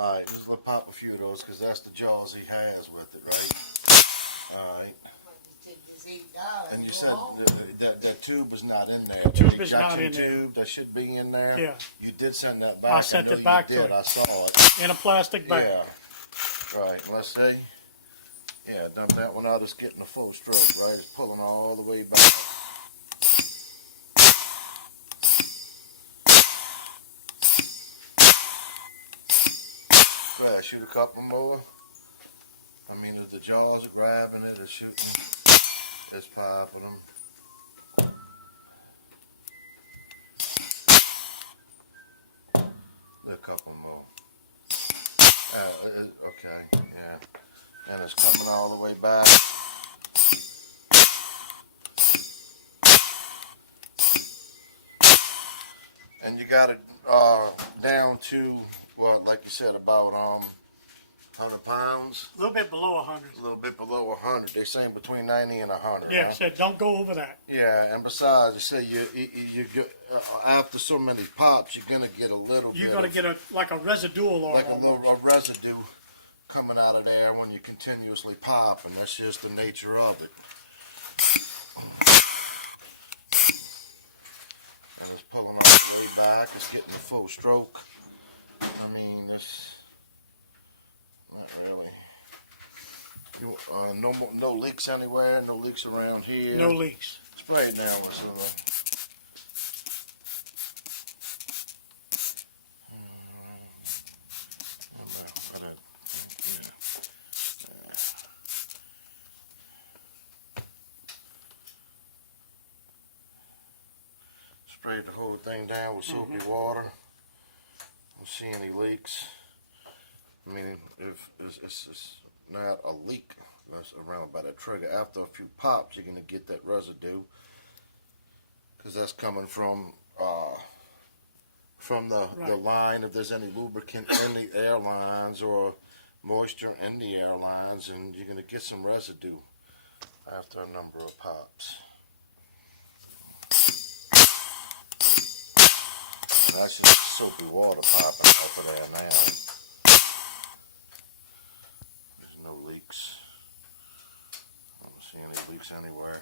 Alright, just gonna pop a few of those because that's the jaws he has with it, right? Alright. And you said that tube was not in there. Tube is not in there. Tube that should be in there. Yeah. You did send that back. I sent it back to him. I saw it. In a plastic bag. Yeah. Right. Let's say. Yeah, dump that one out. It's getting a full stroke, right? It's pulling all the way back. Right, shoot a couple more. I mean, if the jaws are grabbing it, it's shooting. It's popping them. A couple more. Okay, yeah. And it's coming all the way back. And you got it down to, well, like you said, about 100 pounds. A little bit below 100. A little bit below 100. They're saying between 90 and 100. Yeah, right? said don't go over that. Yeah, and besides, you say you get after so many pops, you're gonna get a little. You're gonna get like a residual oil. Like a residue coming out of there when you continuously pop, and that's just the nature of it. And it's pulling all the way back. It's getting a full stroke. I mean, this not really. No leaks anywhere. No leaks around here. No leaks. Spray it now with some. Sprayed the whole thing down with soapy water. Don't see any leaks. I mean, if it's not a leak that's around by the trigger, after a few pops, you're gonna get that residue because that's coming from the line. If there's any lubricant in the air lines or moisture in the air lines, and you're gonna get some residue after a number of pops. That's just soapy water popping off of there now. There's no leaks. I don't see any leaks anywhere.